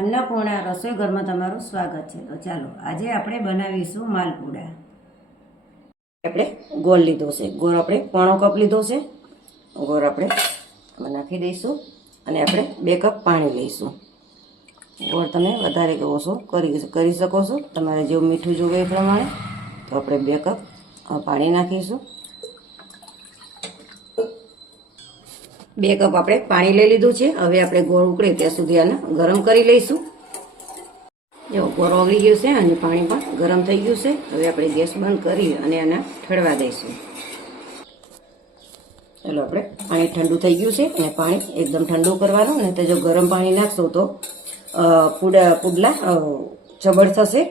અન્નપૂર્ણા રસોઈ ઘરમાં તમારું સ્વાગત છે। તો ચાલો આજે આપણે બનાવીશું માલપુડા। આપણે ગોળ લીધો છે, ગોળ આપણે પોણો કપ લીધો છે। ગોળ આપણે નાખી દઈશું અને આપણે 2 કપ પાણી લઈશું। ગોળ તમે વધારે કે ઓછો કરી શકો છો, તમારે જેવું મીઠું જોવે એ પ્રમાણે। તો આપણે 2 કપ પાણી નાખીશું। 2 કપ આપણે પાણી લઈ લીધું છે। હવે આપણે ગોળ ઉકળે ત્યાં સુધી આને ગરમ કરી લઈશું। જો ગોળ ઓગળી ગયું છે અને પાણી પણ ગરમ થઈ ગયું છે। હવે આપણે ગેસ બંધ કરી અને આને ઠરવા દઈશું। ચાલો આપણે પાણી ઠંડુ થઈ ગયું છે અને પાણી એકદમ ઠંડુ કરવાનું, નહીં તો જો ગરમ પાણી નાખશો તો પુડલા ચબળ થશે।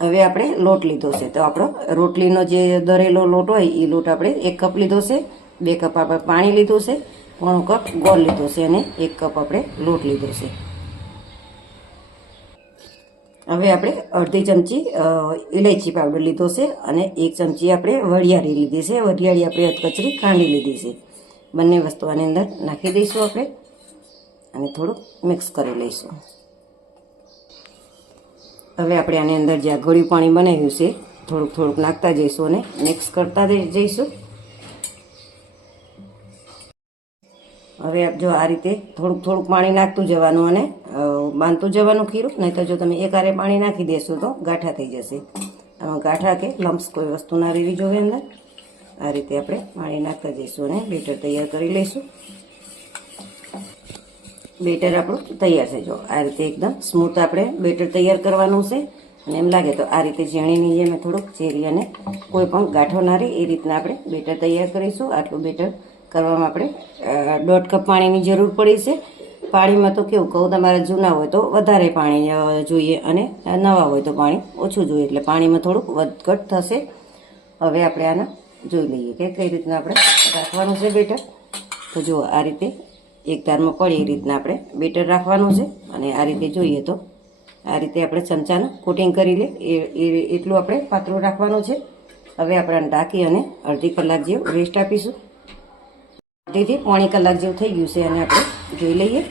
હવે આપણે લોટ લીધો છે, તો આપણો રોટલીનો જે દરેલો લોટ હોય એ લોટ આપણે 1 કપ લીધો છે। 2 કપ આપણે પાણી લીધું છે, પોણો કપ ગોળ લીધો છે અને 1 કપ આપણે લોટ લીધો છે। હવે આપણે અડધી ચમચી ઇલાયચી પાવડર લીધો છે અને 1 ચમચી આપણે વરિયાળી લીધી છે। વરિયાળી આપણે અધકચરી ખાંડી લીધી છે। બંને વસ્તુ આની અંદર નાખી દઈશું આપણે અને થોડુંક મિક્સ કરી લઈશું। હવે આપણે આની અંદર જે ગળ્યું પાણી બનાવ્યું છે થોડુંક થોડુંક નાખતા જઈશું અને મિક્સ કરતા જઈશું। હવે જો આ રીતે થોડુંક થોડુંક પાણી નાખતું જવાનું અને બાંધતું જવાનું ખીરું, નહીં તો જો તમે એકહારે પાણી નાખી દેશો તો ગાંઠા થઈ જશે। આમાં ગાંઠા કે લમ્સ કોઈ વસ્તુ ના રહેવી જોઈએ અંદર। આ રીતે આપણે પાણી નાખતા જઈશું અને બેટર તૈયાર કરી લઈશું। બેટર આપણું તૈયાર છે। જો આ રીતે એકદમ સ્મૂથ આપણે બેટર તૈયાર કરવાનું છે અને એમ લાગે તો આ રીતે ઝીણીની જેમ થોડુંક ચેરી અને કોઈ પણ ગાંઠો ના રહે એ રીતના આપણે બેટર તૈયાર કરીશું। આટલું બેટર કરવામાં આપણે 1.5 કપ પાણીની જરૂર પડી છે। પાણીમાં તો કેવું કહું, તમારે જૂના હોય તો વધારે પાણી જોઈએ અને નવા હોય તો પાણી ઓછું જોઈએ, એટલે પાણીમાં થોડુંક વધઘટ થશે। હવે આપણે આને જોઈ લઈએ કે કઈ રીતના આપણે રાખવાનું છે બેટર। તો જો આ રીતે એક તારમાં પડે એ રીતના આપણે બેટર રાખવાનું છે અને આ રીતે જોઈએ તો આ રીતે આપણે ચમચાનું કોટિંગ કરી લે એટલું આપણે પાતળું રાખવાનું છે। હવે આપણે ઢાંકી અને અડધી કલાક જેવું રેસ્ટ આપીશું। અડધીથી પોણી કલાક જેવું થઈ ગયું છે અને આપણે જોઈ લઈએ।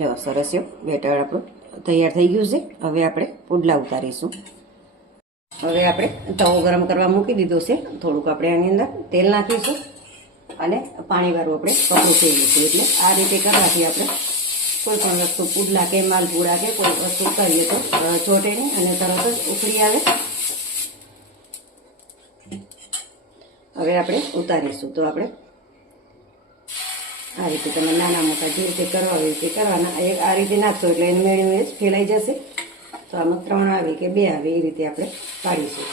જો સરસ એવું બેટર આપણું તૈયાર થઈ ગયું છે। હવે આપણે પુડલા ઉતારીશું। હવે આપણે તવો ગરમ કરવા મૂકી દીધો છે। થોડુંક આપણે આની અંદર તેલ નાખીશું અને પાણીવાળું આપણે કપડું ફેરવીશું, એટલે આ રીતે કરવાથી આપણે કોઈ પણ વસ્તુ પુડલા કે માલપુડા કે કોઈ વસ્તુ કરીએ તો ચોટે નહીં અને તરત જ ઉકળી આવે। હવે આપણે ઉતારીશું। તો આપણે આ રીતે તમે નાના મોટા જે રીતે કરવા હોય તે કરવાના। આ રીતે નાખશો એટલે એને મેળવીને જ ફેલાઈ જશે। તો આમાં 3 આવે કે 2 આવે એ રીતે આપણે કાઢીશું।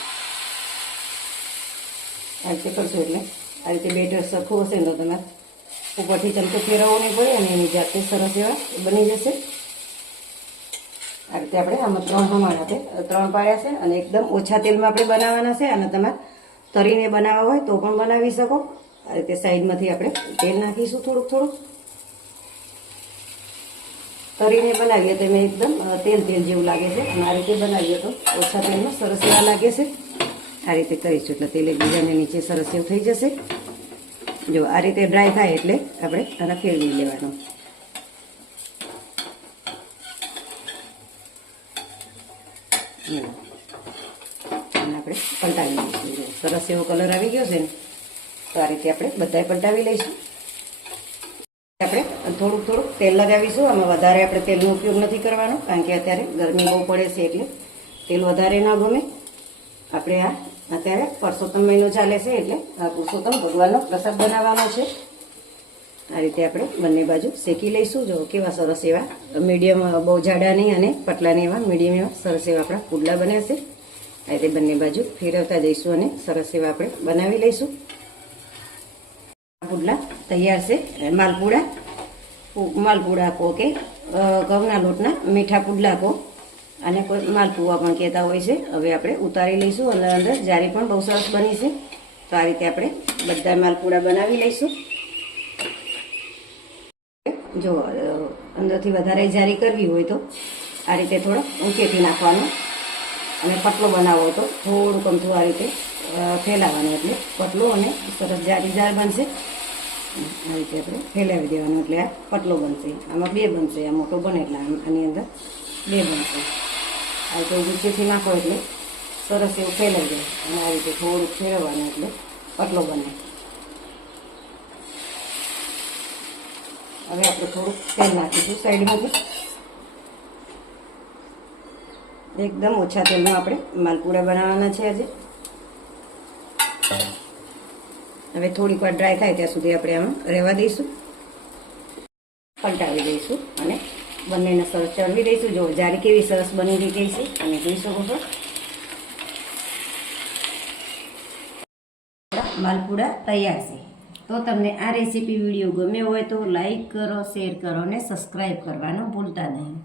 આ રીતે કરશો એટલે આ રીતે બેટર સરખું હશે ને તો તમારે ઉપરથી ચમચો ફેરવવો નહીં પડે અને એની જાતે સરસ એવા બની જશે। આ રીતે આપણે આમાં 3 હમાણા છે, 3 પાડ્યા છે અને એકદમ ઓછા તેલમાં આપણે બનાવવાના છે। અને તમારે તરીને બનાવવા હોય તો પણ બનાવી શકો। આ રીતે સાઈડમાંથી આપણે તેલ નાખીશું થોડુંક થોડુંક। તરીને બનાવીએ તો એમાં એકદમ તેલ જેવું લાગે છે અને આ રીતે બનાવીએ તો ઓછા તેલમાં સરસ એવા લાગે છે। આ રીતે કરીશું એટલે તેલ એકબીજાને નીચે સરસ એવું થઈ જશે। જો આ રીતે ડ્રાય થાય એટલે આપણે આને ફેરવી લેવાનું। અને આપણે પલટાવી લઈશું। સરસ એવો કલર આવી ગયો છે ને, તો આ રીતે આપણે બધાય પલટાવી લઈશું। આપણે થોડુંક થોડુંક તેલ લગાવીશું। આમાં વધારે આપણે તેલનો ઉપયોગ નથી કરવાનો, કારણ કે અત્યારે ગરમી બહુ પડે છે એટલે તેલ વધારે ન ગમે। આપણે આ અત્યારે પરસોત્તમ મહિનો ચાલે છે એટલે આ પુરુષોત્તમ ભગવાનનો પ્રસાદ બનાવવાનો છે। આ રીતે આપણે બંને બાજુ શેકી લઈશું। જો કેવા સરસ એવા મીડિયમ, બહુ જાડા નહીં અને પતલા નહીં, એવા મીડિયમ એવા સરસ એવા આપણા પુડલા બન્યા છે। આ રીતે બંને બાજુ ફેરવતા જઈશું અને સરસ એવા આપણે બનાવી લઈશું। પુડલા તૈયાર છે। માલપુડા કહો કે ઘઉંના લોટના મીઠા પુડલા કહો, અને કોઈ માલપુવા પણ કહેતા હોય છે। હવે આપણે ઉતારી લઈશું। અંદર અંદર જારી પણ બહુ સરસ બની છે। તો આ રીતે આપણે બધા માલપુડા બનાવી લઈશું। જો અંદરથી વધારે જારી કરવી હોય તો આ રીતે થોડો ઊંચેથી નાખવાનો અને પતલો બનાવવો તો થોડુંક અમથું આ રીતે ફેલાવવાનું, એટલે પતલો અને સરસ જારીદાર બનશે। આ રીતે આપણે ફેલાવી દેવાનું એટલે આ પતલો બનશે. આમાં 2 બનશે, આ મોટો બને એટલે આની અંદર 2 બનશે. આ રીતે ગુચ્છીથી નાખો એટલે સરસ એવું ફેલાઈ જાય અને આ રીતે થોડુંક ફેરવવાનું એટલે પતલો બને. હવે આપણે થોડુંક તેલ નાખીશું સાઈડમાંથી. એકદમ ઓછા તેલમાં આપણે માલપુડા બનાવવાના છે આજે. હવે થોડીક વાર ડ્રાય થાય ત્યાં સુધી આપણે આમાં રહેવા દઈશું, પલટાવી દઈશું અને બંનેને સરસ ચડવી દઈશું. જો જારી કેવી સરસ બની ગઈ છે અને જોઈ શકો છો. માલપુડા તૈયાર છે. તો તમને આ રેસીપી વિડીયો ગમ્યો હોય તો લાઈક કરો, શેર કરો અને સબસ્ક્રાઈબ કરવાનું ભૂલતા નહીં.